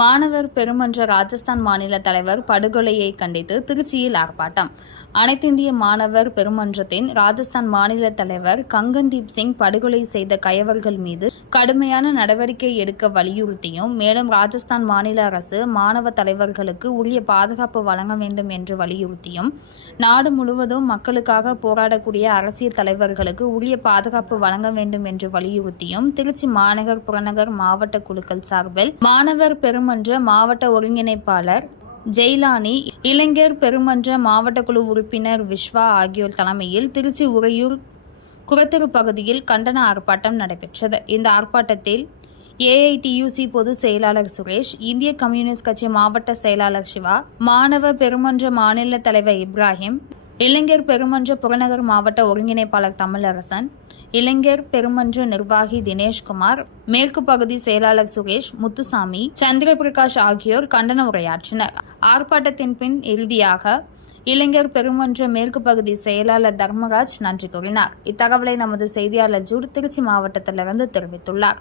மாணவர் பெருமன்ற ராஜஸ்தான் மாநில தலைவர் படுகொலையை கண்டித்து திருச்சியில் ஆர்ப்பாட்டம். அனைத்திந்திய மாணவர் பெருமன்றத்தின் ராஜஸ்தான் மாநில தலைவர் கங்கன்தீப் சிங் படுகொலை செய்த கயவர்கள் மீது கடுமையான நடவடிக்கை எடுக்க வலியுறுத்தியும் மேலும் ராஜஸ்தான் மாநில அரசு மாணவ தலைவர்களுக்கு உரிய பாதுகாப்பு வழங்க வேண்டும் என்று வலியுறுத்தியும் நாடு முழுவதும் மக்களுக்காக போராடக்கூடிய அரசியல் தலைவர்களுக்கு உரிய பாதுகாப்பு வழங்க வேண்டும் என்று வலியுறுத்தியும் திருச்சி மாநகர் புறநகர் மாவட்ட குழுக்கள் சார்பில் மாணவர் பெருமன்ற மாவட்ட ஒருங்கிணைப்பாளர் ஜெயிலானி இளைஞர் பெருமன்ற மாவட்ட குழு உறுப்பினர் விஸ்வா ஆகியோர் தலைமையில் திருச்சி உறையூர் குரத்தூர் பகுதியில் கண்டன ஆர்ப்பாட்டம் நடைபெற்றது. இந்த ஆர்ப்பாட்டத்தில் ஏஐடியூசி பொதுச் செயலாளர் சுரேஷ் இந்திய கம்யூனிஸ்ட் கட்சி மாவட்ட செயலாளர் சிவா மாணவ பெருமன்ற மாநில தலைவர் இப்ராஹிம் இளைஞர் பெருமன்ற புறநகர் மாவட்ட ஒருங்கிணைப்பாளர் தமிழரசன் இளைஞர் பெருமன்ற நிர்வாகி தினேஷ்குமார் மேற்கு பகுதி செயலாளர் சுரேஷ் முத்துசாமி சந்திரபிரகாஷ் ஆகியோர் கண்டன உரையாற்றினர். ஆர்ப்பாட்டத்தின் பின் இறுதியாக இளைஞர் பெருமன்ற மேற்கு பகுதி செயலாளர் தர்மராஜ் நன்றி கூறினார். இத்தகவலை நமது செய்தியாளர் ஜூட் திருச்சி மாவட்டத்திலிருந்து தெரிவித்துள்ளார்.